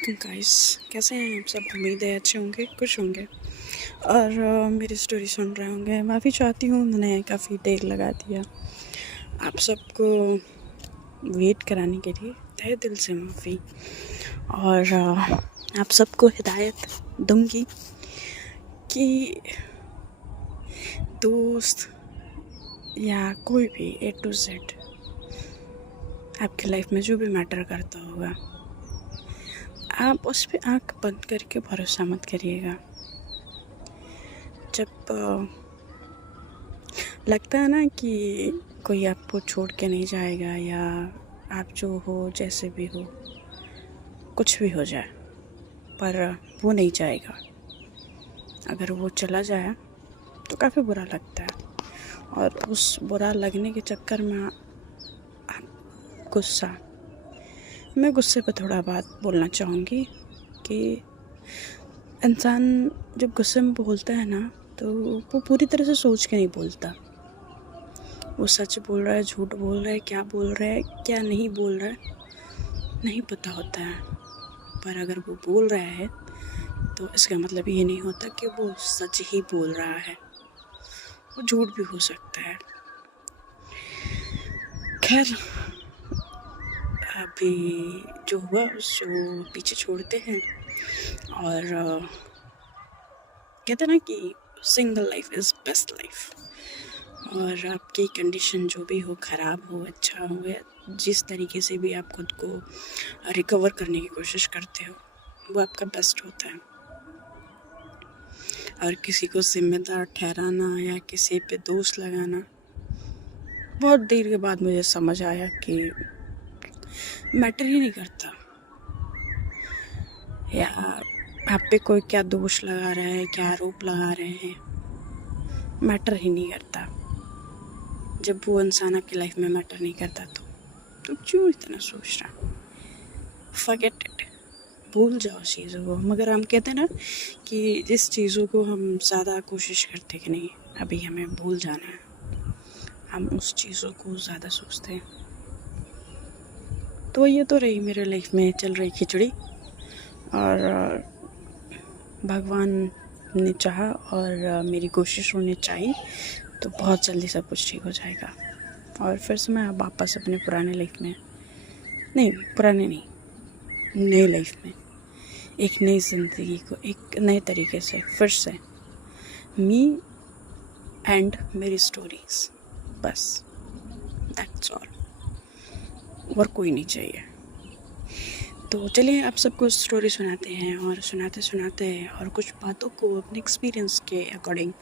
Welcome guys. कैसे हैं आप सब? उम्मीद है अच्छे होंगे, खुश होंगे और मेरी स्टोरी सुन रहे होंगे। माफ़ी चाहती हूँ, मैंने काफ़ी देर लगा दिया आप सबको वेट कराने के लिए। तहे दिल से माफ़ी। और आप सबको हिदायत दूंगी कि दोस्त या कोई भी A to Z आपकी लाइफ में जो भी मैटर करता होगा, आप उस पर आँख बंद करके भरोसा मत करिएगा। जब लगता है ना कि कोई आपको छोड़ के नहीं जाएगा, या आप जो हो जैसे भी हो, कुछ भी हो जाए, पर वो नहीं जाएगा। अगर वो चला जाए तो काफ़ी बुरा लगता है, और उस बुरा लगने के चक्कर में मैं गुस्से पर थोड़ा बात बोलना चाहूँगी कि इंसान जब गुस्से में बोलता है ना, तो वो पूरी तरह से सोच के नहीं बोलता। वो सच बोल रहा है, झूठ बोल रहा है, क्या बोल रहा है, क्या नहीं बोल रहा है, नहीं पता होता है। पर अगर वो बोल रहा है तो इसका मतलब ये नहीं होता कि वो सच ही बोल रहा है, वो झूठ भी हो सकता है। खैर, अभी जो हुआ उसको पीछे छोड़ते हैं, और कहते हैं ना कि single life is best life. और आपकी कंडीशन जो भी हो, ख़राब हो, अच्छा हो, या जिस तरीके से भी आप खुद को रिकवर करने की कोशिश करते हो, वो आपका बेस्ट होता है। और किसी को ज़िम्मेदार ठहराना या किसी पे दोष लगाना, बहुत देर के बाद मुझे समझ आया कि मैटर ही नहीं करता। या आप पे कोई क्या दोष लगा रहा है, क्या आरोप लगा रहे हैं, मैटर ही नहीं करता। जब वो इंसान आपकी लाइफ में मैटर नहीं करता तो क्यों इतना सोच रहा? फॉरगेट इट, भूल जाओ चीज़ों को। मगर हम कहते हैं ना कि जिस चीज़ों को हम ज़्यादा कोशिश करते कि नहीं अभी हमें भूल जाना है, हम उस चीज़ों को ज़्यादा सोचते हैं। तो ये तो रही मेरे लाइफ में चल रही खिचड़ी, और भगवान ने चाहा और मेरी कोशिश होनी चाहिए तो बहुत जल्दी सब कुछ ठीक हो जाएगा, और फिर से मैं वापस अपने पुराने लाइफ में, नहीं पुराने नहीं, नई लाइफ में, एक नई ज़िंदगी को एक नए तरीके से फिर से मी एंड मेरी स्टोरीज़, बस दैट्स ऑल, और कोई नहीं चाहिए। तो चलिए आप सबको स्टोरी सुनाते हैं, और सुनाते सुनाते और कुछ बातों को अपने एक्सपीरियंस के अकॉर्डिंग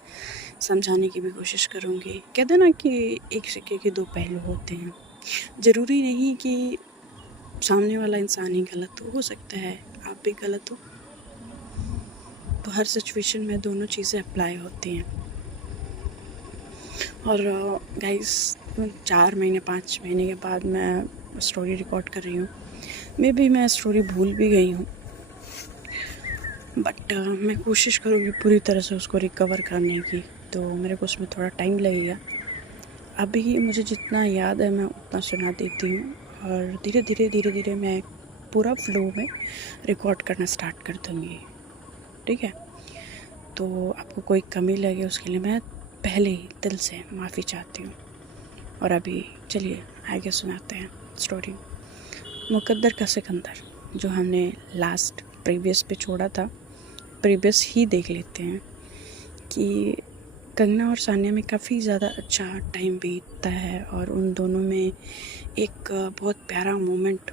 समझाने की भी कोशिश करूँगी। कहते हैं ना कि एक सिक्के के दो पहलू होते हैं। ज़रूरी नहीं कि सामने वाला इंसान ही गलत हो सकता है आप भी गलत हो। तो हर सिचुएशन में दोनों चीज़ें अप्लाई होती हैं। और गाइस, 4 महीने 5 महीने के बाद मैं स्टोरी रिकॉर्ड कर रही हूँ। मे बी मैं स्टोरी भूल भी गई हूँ, बट मैं कोशिश करूँगी पूरी तरह से उसको रिकवर करने की। तो मेरे को उसमें थोड़ा टाइम लगेगा। अभी मुझे जितना याद है मैं उतना सुना देती हूँ, और धीरे धीरे मैं पूरा फ्लो में रिकॉर्ड करना स्टार्ट कर दूँगी, ठीक है? तो आपको कोई कमी लगे उसके लिए मैं पहले ही दिल से माफ़ी चाहती हूँ। और अभी चलिए आगे सुनाते हैं स्टोरी। मुकद्दर का सिकंदर, जो हमने लास्ट प्रीवियस पे छोड़ा था, प्रीवियस ही देख लेते हैं कि कंगना और सानिया में काफ़ी ज़्यादा अच्छा टाइम बीतता है, और उन दोनों में एक बहुत प्यारा मोमेंट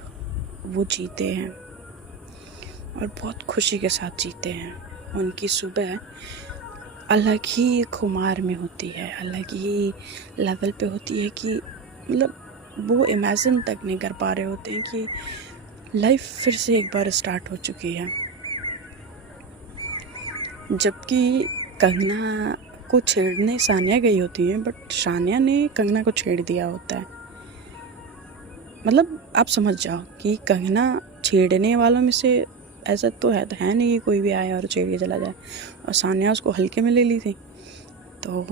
वो जीते हैं, और बहुत खुशी के साथ जीते हैं। उनकी सुबह अलग ही खुमार में होती है, अलग ही लेवल पे होती है कि मतलब वो इमेजिन तक नहीं कर पा रहे होते हैं कि लाइफ फिर से एक बार स्टार्ट हो चुकी है। जबकि कंगना को छेड़ने सानिया गई होती है, बट सानिया ने कंगना को छेड़ दिया होता है। मतलब आप समझ जाओ कि कंगना छेड़ने वालों में से ऐसा तो है नहीं कि कोई भी आए और छेड़ के चला जाए, और सानिया उसको हल्के में ले ली थी, तो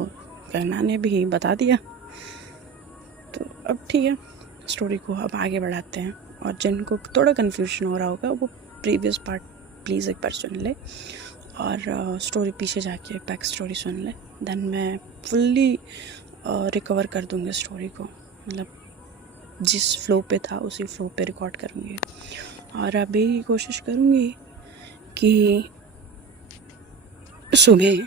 कंगना ने भी बता दिया। तो अब ठीक है, स्टोरी को अब आगे बढ़ाते हैं, और जिनको थोड़ा कन्फ्यूजन हो रहा होगा वो प्रीवियस पार्ट प्लीज़ एक बार सुन ले और स्टोरी पीछे जाके बैक स्टोरी सुन ले, देन मैं फुल्ली रिकवर कर दूँगी स्टोरी को, मतलब जिस फ्लो पे था उसी फ्लो पे रिकॉर्ड करूँगी। और अभी कोशिश करूँगी कि सुबह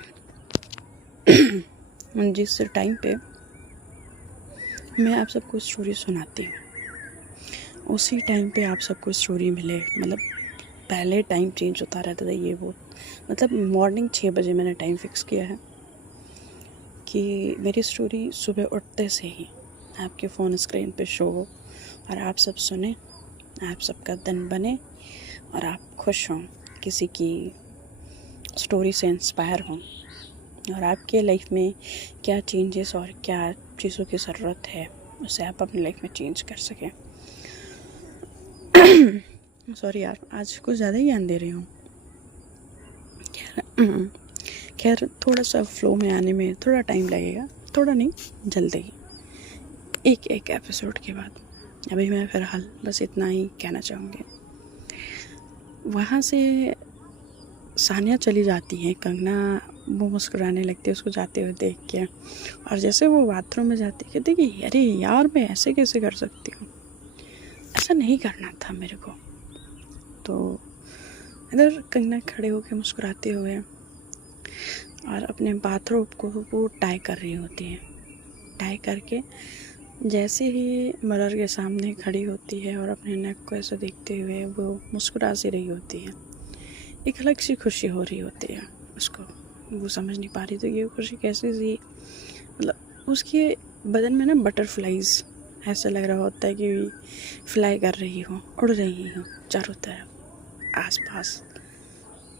जिस टाइम पे मैं आप सबको स्टोरी सुनाती हूँ उसी टाइम पे आप सबको स्टोरी मिले। मतलब पहले टाइम चेंज होता रहता था ये वो, मतलब मॉर्निंग 6 बजे मैंने टाइम फिक्स किया है कि मेरी स्टोरी सुबह उठते से ही आपके फ़ोन स्क्रीन पे शो हो और आप सब सुने, आप सबका दिन बने और आप खुश हों, किसी की स्टोरी से इंस्पायर हों और आपके लाइफ में क्या चेंजेस और क्या चीज़ों की ज़रूरत है उसे आप अपनी लाइफ में चेंज कर सकें। सॉरी यार, आज कुछ ज़्यादा ही ज्ञान दे रही हूँ। खैर थोड़ा सा फ्लो में आने में थोड़ा टाइम लगेगा, थोड़ा नहीं जल्दी ही, एक एपिसोड के बाद। अभी मैं फ़िलहाल बस इतना ही कहना चाहूँगी। वहाँ से सानिया चली जाती है, कंगना वो मुस्कुराने लगती है उसको जाते हुए देख के, और जैसे वो बाथरूम में जाती है कहती कि अरे यार मैं ऐसे कैसे कर सकती हूँ, ऐसा नहीं करना था मेरे को। तो इधर कंगना खड़े होकर मुस्कुराते हुए और अपने बाथरूम को वो टाई कर रही होती है। टाई करके जैसे ही मिरर के सामने खड़ी होती है और अपने नेक को ऐसे देखते हुए वो मुस्कुरा सी रही होती है। एक अलग सी खुशी हो रही होती है उसको, वो समझ नहीं पा रही थी कि वो खुशी कैसी सी, मतलब उसके बदन में ना बटरफ्लाइज ऐसा लग रहा होता है कि फ्लाई कर रही हो, उड़ रही हो चारों तरफ आसपास।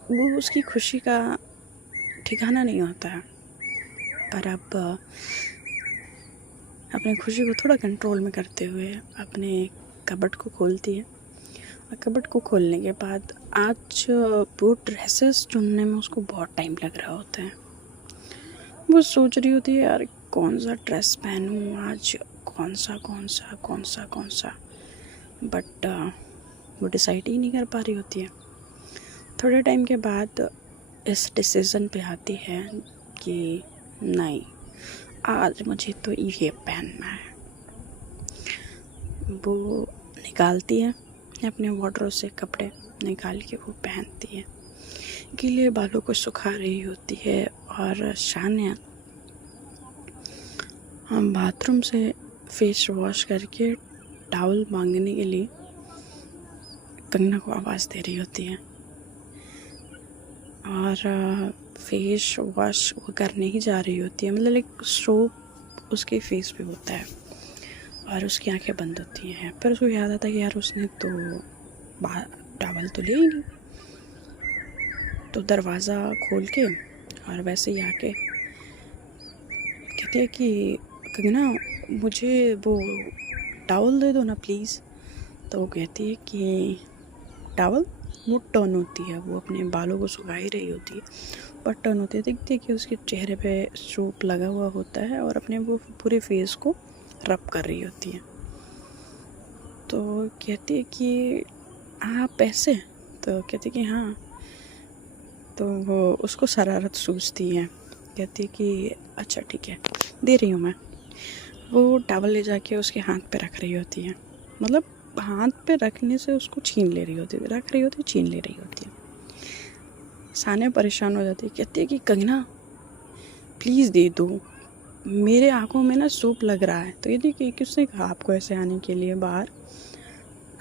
वो उसकी खुशी का ठिकाना नहीं होता है। पर अब अपनी खुशी को थोड़ा कंट्रोल में करते हुए अपने कबर्ड को खोलती है। और कबर्ड को खोलने के बाद आज वो ड्रेसेस चुनने में उसको बहुत टाइम लग रहा होता है। वो सोच रही होती है यार कौन सा ड्रेस पहनूं आज, कौन सा, बट वो डिसाइड ही नहीं कर पा रही होती है। थोड़े टाइम के बाद इस डिसीज़न पे आती है कि नहीं, आज मुझे तो ये पहनना है। वो निकालती है अपने वार्डरोब से कपड़े, निकाल के वो पहनती है। गीले बालों को सुखा रही होती है और सानिया हम बाथरूम से फेस वॉश करके टॉवल मांगने के लिए कंगना को आवाज़ दे रही होती है। और फेस वॉश वो करने ही जा रही होती है, मतलब एक सोप उसके फेस पे होता है और उसकी आंखें बंद होती हैं। फिर उसको याद आता है कि यार उसने तो टॉवल तो लिया ही नहीं। तो दरवाज़ा खोल के और वैसे ही आके कहती है कि कंगना मुझे वो टॉवल दे दो ना प्लीज़। तो वो कहती है कि टॉवल, वो टर्न होती है, वो अपने बालों को सुखा ही रही होती है पर टर्न होती है, देखती है कि उसके चेहरे पे सोप लगा हुआ होता है और अपने वो पूरे फेस को रब कर रही होती है। तो कहती है कि आप ऐसे, तो कहती है कि हाँ। तो वो उसको शरारत सूझती है, कहती है कि अच्छा ठीक है दे रही हूँ मैं। वो टॉवल ले जाके उसके हाथ पे रख रही होती है, मतलब हाथ पे रखने से उसको छीन ले रही होती है, रख रही होती है छीन ले रही होती है। सानिया परेशान हो जाती है, कहती है कि कंगना प्लीज़ दे दो, मेरे आँखों में ना सूप लग रहा है। तो ये देखिए किसने कहा आपको ऐसे आने के लिए बाहर,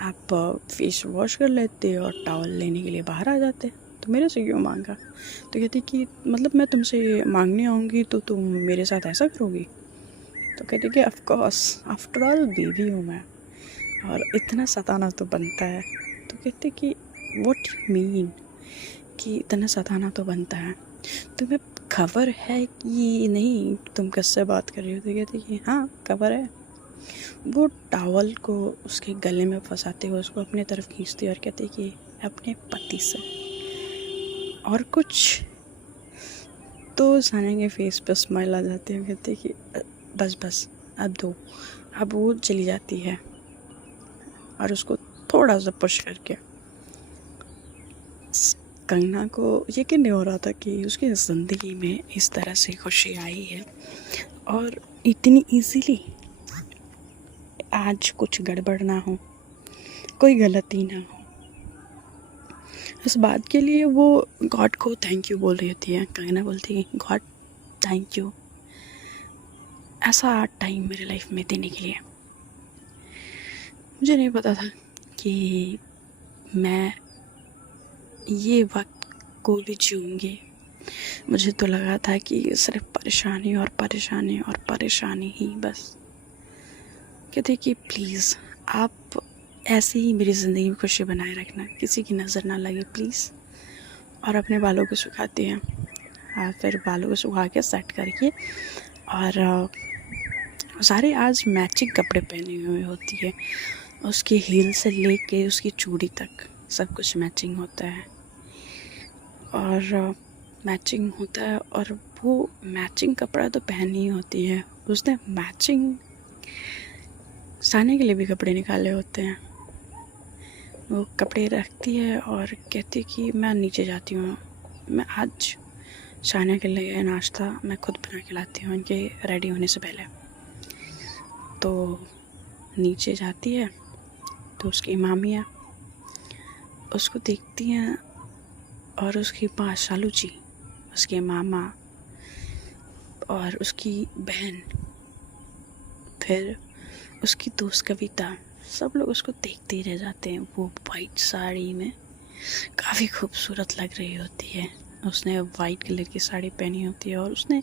आप फेस वॉश कर लेते और टॉवल लेने के लिए बाहर आ जाते, तो मेरे से क्यों मांगा। तो कहती कि मतलब मैं तुमसे मांगने आऊँगी तो तुम मेरे साथ ऐसा करोगी। तो कहती कि of course, after all baby हूँ मैं और इतना सताना तो बनता है। तो कहते कि व्हाट यू मीन कि इतना सताना तो बनता है, तुम्हें खबर है कि नहीं तुम किससे बात कर रही हो। तो कहती कि हाँ खबर है। वो टॉवल को उसके गले में फंसाते हुए उसको अपने तरफ खींचती और कहती कि अपने पति से और कुछ। तो सानिया के फेस पर स्माइल आ जाती है, कहती कि बस अब दो। अब वो चली जाती है और उसको थोड़ा सा पुश करके कंगना को यकीन नहीं हो रहा था कि उसकी ज़िंदगी में इस तरह से खुशी आई है और इतनी इजीली। आज कुछ गड़बड़ ना हो, कोई गलती ना हो, इस बात के लिए वो गॉड को थैंक यू बोल रही होती है। कंगना बोलती है गॉड थैंक यू ऐसा टाइम मेरे लाइफ में देने के लिए। मुझे नहीं पता था कि मैं ये वक्त को भी जीऊँगी। मुझे तो लगा था कि सिर्फ परेशानी और परेशानी और परेशानी ही बस। कहते कि प्लीज़ आप ऐसे ही मेरी ज़िंदगी में खुशी बनाए रखना, किसी की नज़र ना लगे प्लीज़। और अपने बालों को सुखाती हैं, फिर बालों को सुखा के सेट करके और सारे आज मैचिंग कपड़े पहने हुए होती है। उसकी हील से लेके उसकी चूड़ी तक सब कुछ मैचिंग होता है और मैचिंग होता है। और वो मैचिंग कपड़ा तो पहनी ही होती है, उसने मैचिंग साने के लिए भी कपड़े निकाले होते हैं। वो कपड़े रखती है और कहती कि मैं नीचे जाती हूँ, मैं आज साने के लिए नाश्ता मैं खुद बना के लाती हूँ इनके रेडी होने से पहले। तो नीचे जाती है तो उसकी मामियाँ उसको देखती हैं और उसकी माँ शालू जी, उसके मामा और उसकी बहन, फिर उसकी दोस्त कविता, सब लोग उसको देखते ही रह जाते हैं। वो वाइट साड़ी में काफ़ी खूबसूरत लग रही होती है। उसने वाइट कलर की साड़ी पहनी होती है और उसने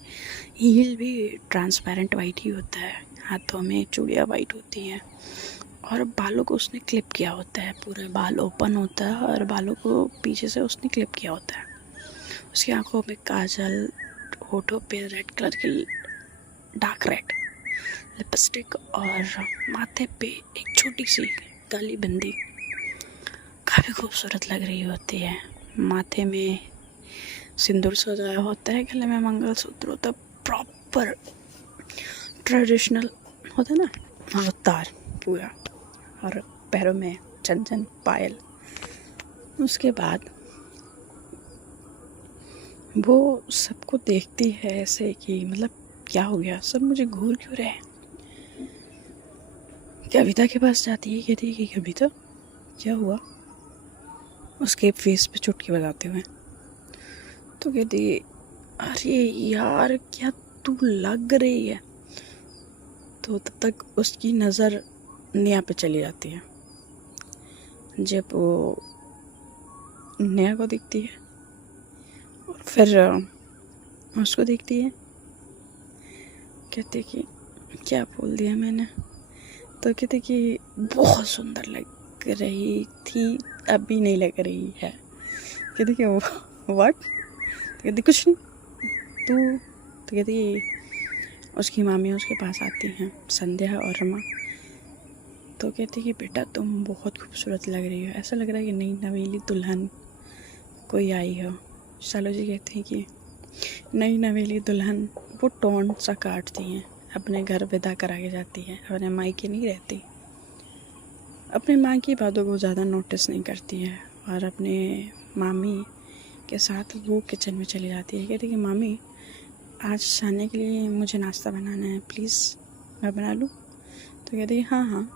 हील भी ट्रांसपेरेंट वाइट ही होता है, हाथों में चूड़ियाँ वाइट होती हैं और बालों को उसने क्लिप किया होता है। पूरा बाल ओपन होता है और बालों को पीछे से उसने क्लिप किया होता है। उसकी आंखों में काजल, होठों पे रेड कलर की डार्क रेड लिपस्टिक और माथे पे एक छोटी सी काली बिंदी काफ़ी खूबसूरत लग रही होती है। माथे में सिंदूर सजाया होता है, गले में मंगलसूत्र होता है, प्रॉपर ट्रेडिशनल होता है ना, अवतार पूरा, और पैरों में चंचन पायल। उसके बाद वो सबको देखती है ऐसे कि मतलब क्या हो गया, सब मुझे घूर क्यों रहे हैं। कविता के पास जाती है, कहती है कि कविता क्या हुआ, उसके फेस पे चुटकी बजाते हुए। तो कहती है अरे यार क्या तू लग रही है। तो तब तक उसकी नज़र नेहा पे चली जाती है। जब वो नेहा को देखती है और फिर उसको देखती है, कहते कि क्या बोल दिया मैंने। तो कहते कि बहुत सुंदर लग रही थी, अभी नहीं लग रही है। कहते कि व्हाट। तो कहती कुछ नहीं तू। तो कहती उसकी मामी उसके पास आती हैं, संध्या और रमा। तो कहती कि बेटा तुम बहुत खूबसूरत लग रही हो, ऐसा लग रहा है कि नई नवेली दुल्हन कोई आई हो। शालू जी कहते हैं कि नई नवेली दुल्हन वो टोन सा काटती हैं, अपने घर विदा करा के जाती है, अपने मायके नहीं रहती, अपने माँ की बातों को ज़्यादा नोटिस नहीं करती है और अपने मामी के साथ वो किचन में चली जाती है। कहती कि मामी आज खाने के लिए मुझे नाश्ता बनाना है, प्लीज़ मैं बना लूँ। तो कहती है हाँ हाँ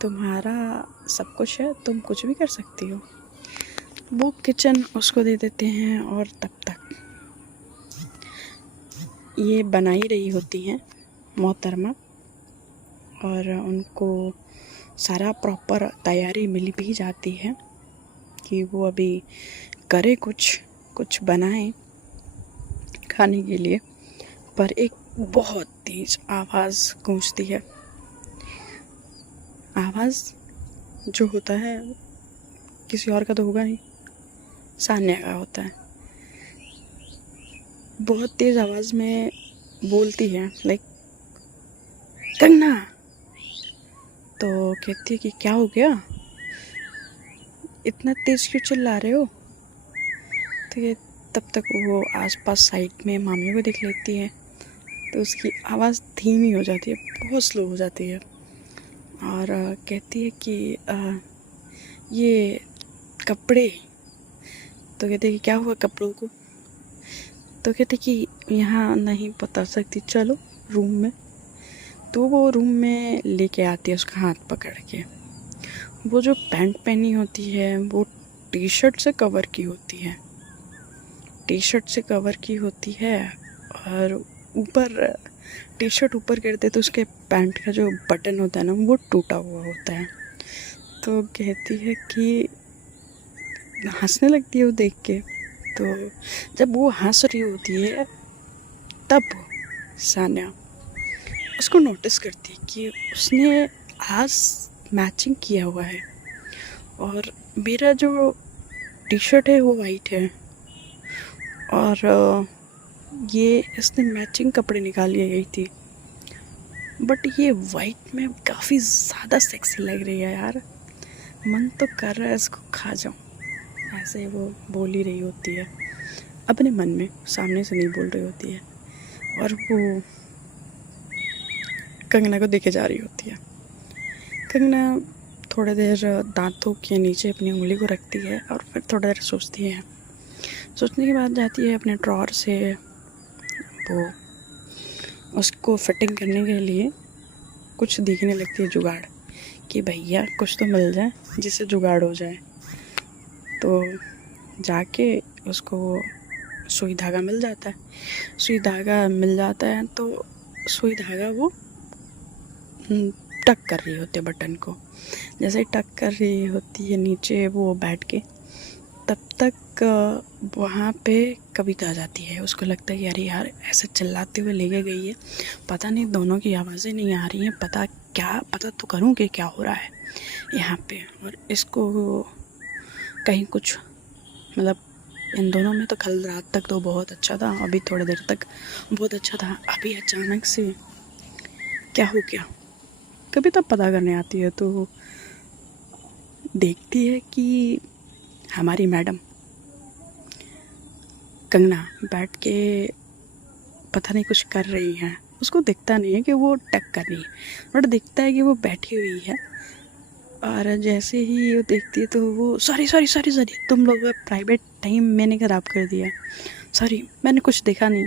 तुम्हारा सब कुछ है, तुम कुछ भी कर सकती हो। वो किचन उसको दे देते हैं और तब तक ये बना ही रही होती हैं मोहतरमा, और उनको सारा प्रॉपर तैयारी मिल भी जाती है कि वो अभी करे कुछ बनाए खाने के लिए। पर एक बहुत तेज आवाज़ गूंजती है। आवाज़ जो होता है किसी और का तो होगा नहीं, सान्या का होता है। बहुत तेज़ आवाज़ में बोलती है लाइक कंगना। तो कहती है कि क्या हो गया, इतना तेज़ क्यों चिल्ला रहे हो। तो ये तब तक वो आसपास साइड में मामियों को देख लेती है, तो उसकी आवाज़ धीमी हो जाती है, बहुत स्लो हो जाती है और कहती है कि ये कपड़े। तो कहते कि क्या हुआ कपड़ों को, तो कहते कि यहाँ नहीं बता सकती, चलो रूम में। तो वो रूम में लेके आती है उसका हाथ पकड़ के। वो जो पैंट पहनी होती है वो टी शर्ट से कवर की होती है, टी शर्ट से कवर की होती है, और ऊपर टी शर्ट ऊपर करते तो उसके पैंट का जो बटन होता है ना वो टूटा हुआ होता है। तो कहती है कि हंसने लगती है वो देख के। तो जब वो हंस रही होती है तब सान्या उसको नोटिस करती है कि उसने आज मैचिंग किया हुआ है, और मेरा जो टी शर्ट है वो वाइट है, और ये इसने मैचिंग कपड़े निकाल लिए गई थी, बट ये वाइट में काफ़ी ज़्यादा सेक्सी लग रही है यार, मन तो कर रहा है इसको खा जाऊँ। ऐसे वो बोल ही रही होती है अपने मन में, सामने से नहीं बोल रही होती है, और वो कंगना को देखे जा रही होती है। कंगना थोड़ी देर दांतों के नीचे अपनी उंगली को रखती है और फिर थोड़ी देर सोचती है। सोचने के बाद जाती है अपने ड्रॉर से वो उसको फिटिंग करने के लिए कुछ देखने लगती है जुगाड़, कि भैया कुछ तो मिल जाए जिससे जुगाड़ हो जाए। तो जाके उसको सुई धागा मिल जाता है। सुई धागा मिल जाता है तो सुई धागा वो टक कर रही होती है बटन को। जैसे ही टक कर रही होती है नीचे वो बैठ के, तब तक वहाँ पे कविता आ जाती है। उसको लगता है कि अरे यार ऐसे चिल्लाते हुए लेके गई है, पता नहीं दोनों की आवाज़ें नहीं आ रही हैं, पता तो करूँ कि क्या हो रहा है यहाँ पे। और इसको कहीं कुछ मतलब इन दोनों में तो कल रात तक तो बहुत अच्छा था, अभी थोड़ी देर तक बहुत अच्छा था, अभी अचानक से क्या हो गया। कविता पता करने आती है तो देखती है कि हमारी मैडम कंगना बैठ के पता नहीं कुछ कर रही है। उसको दिखता नहीं है कि वो टक कर रही है, बट दिखता है कि वो बैठी हुई है। और जैसे ही वो देखती है तो वो सॉरी तुम लोग प्राइवेट टाइम मैंने ख़राब कर दिया, सॉरी मैंने कुछ देखा नहीं।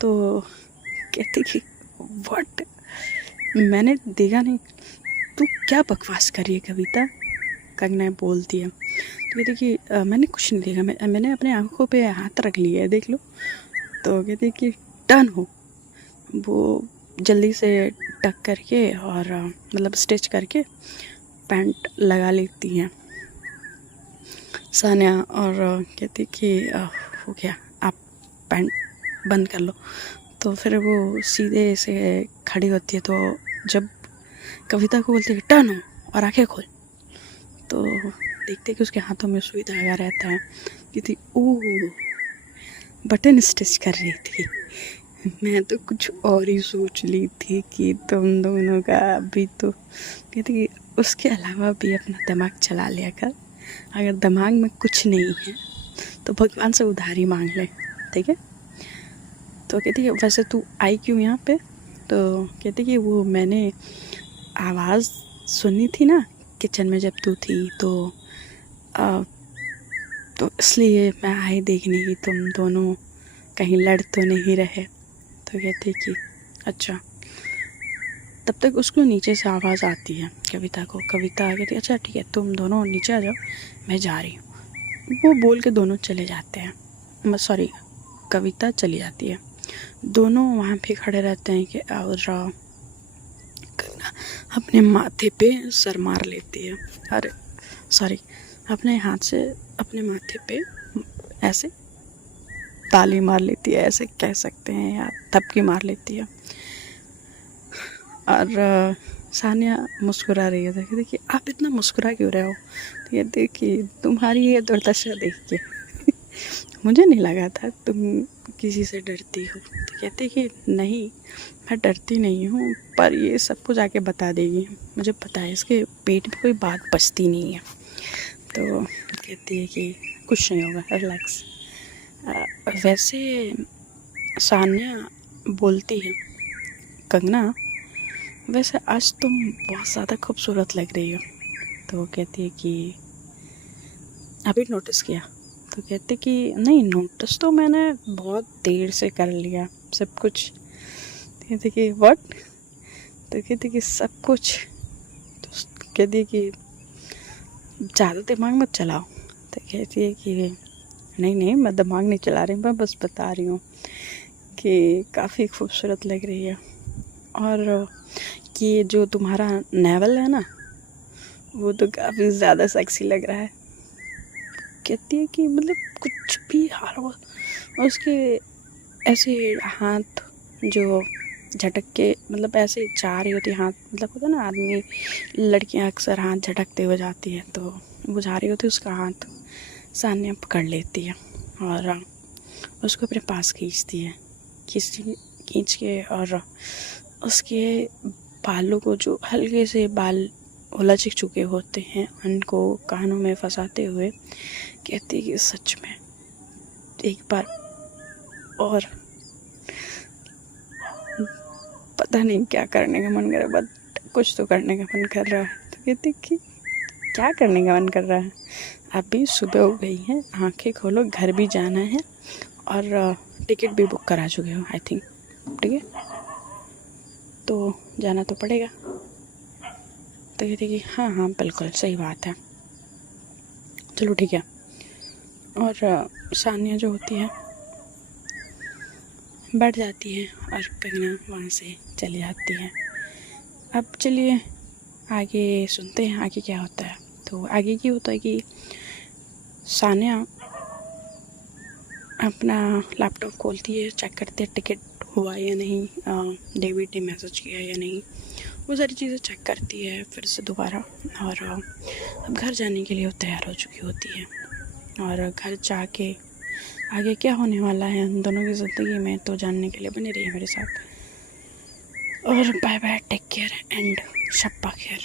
तो कहती कि व्हाट, मैंने देखा नहीं, तू क्या बकवास कर रही है कविता, कंगना बोलती है। तो कहती कि मैंने कुछ नहीं देखा, मैंने अपने आंखों पे हाथ रख लिया है, देख लो। तो कहती कि डन हो। वो जल्दी से टक करके और मतलब स्टिच करके पैंट लगा लेती हैं सान्या, और कहती कि हो गया, आप पैंट बंद कर लो। तो फिर वो सीधे से खड़ी होती है। तो जब कविता को बोलती है टर्न हो और आंखें खोल, तो देखते कि उसके हाथों में सुई धागा रहता है। कहती ओह बटन स्टिच कर रही थी, मैं तो कुछ और ही सोच ली थी कि तुम दोनों का अभी तो। कहती कि उसके अलावा भी अपना दिमाग चला लिया कर, अगर दिमाग में कुछ नहीं है तो भगवान से उधारी मांग ले, ठीक है। तो कहती है वैसे तू आई क्यों यहाँ पे। तो कहती कि वो मैंने आवाज़ सुनी थी ना किचन में जब तू थी, तो इसलिए मैं आई देखने की तुम दोनों कहीं लड़ तो नहीं रहे। तो कहती कि अच्छा। तब तक उसको नीचे से आवाज़ आती है कविता को। कविता कहती है अच्छा ठीक है तुम दोनों नीचे आ जाओ, मैं जा रही हूँ। वो बोल के दोनों चले जाते हैं, सॉरी कविता चली जाती है। दोनों वहाँ पे खड़े रहते हैं कि और अपने माथे पे सर मार लेती है, अरे सॉरी अपने हाथ से अपने माथे पे ऐसे ताली मार लेती है, ऐसे कह सकते हैं यार, थपकी मार लेती है। और सान्या मुस्कुरा रही है। तो देखिए आप इतना मुस्कुरा क्यों रहे हो। तो ये देखिए तुम्हारी ये दुर्दशा देख के मुझे नहीं लगा था तुम किसी से डरती हो। तो कहते कि नहीं मैं डरती नहीं हूँ, पर ये सबको जाके बता देगी, मुझे पता है इसके पेट में कोई बात बचती नहीं है। तो कहती है कि कुछ नहीं होगा, रिलैक्स। वैसे सान्या बोलती है कंगना वैसे आज तुम बहुत ज़्यादा खूबसूरत लग रही हो। तो कहती है कि अभी नोटिस किया। तो कहते कि नहीं, नोटिस तो मैंने बहुत देर से कर लिया सब कुछ। तो कहते कि व्हाट? तो कहते कि सब कुछ। तो कहती है कि ज़्यादा दिमाग मत चलाओ। तो कहती है कि नहीं नहीं, मैं दिमाग नहीं चला रही, मैं बस बता रही हूँ कि काफ़ी खूबसूरत लग रही है, और कि जो तुम्हारा नेवल है ना, वो तो काफ़ी ज़्यादा सेक्सी लग रहा है। कहती है कि मतलब कुछ भी हाल हो, उसके ऐसे हाथ जो झटक के, मतलब ऐसे जा रही होती हाथ, मतलब होता है ना आदमी, लड़कियां अक्सर हाथ झटकते हुए जाती है, तो वो जा रही होती, उसका हाथ सान्या पकड़ लेती है और उसको अपने पास खींचती है, खींच के, और उसके बालों को, जो हल्के से बाल उलझ चुके होते हैं, उनको कानों में फंसाते हुए कहती है कि सच में एक बार और, पता नहीं क्या करने का मन कर रहा है, बट कुछ तो करने का मन कर रहा है। तो कहती कि क्या करने का मन कर रहा है? अभी सुबह हो गई है, आंखें खोलो, घर भी जाना है, और टिकट भी बुक करा चुके हो आई थिंक, ठीक है, तो जाना तो पड़ेगा। तो कहती कि हाँ हाँ बिल्कुल सही बात है, चलो ठीक है। और सानिया जो होती है बैठ जाती है और कंगना वहाँ से चली जाती है। अब चलिए आगे सुनते हैं आगे क्या होता है। तो आगे की होता है कि सानिया अपना लैपटॉप खोलती है, चेक करती है टिकट हुआ या नहीं, डेविड ने मैसेज किया या नहीं, वो सारी चीज़ें चेक करती है फिर से दोबारा, और अब घर जाने के लिए वो तैयार हो चुकी होती है। और घर जाके आगे क्या होने वाला है उन दोनों की ज़िंदगी में, तो जानने के लिए बने रहिए मेरे साथ। और bye bye, take care and शब्बा खैर।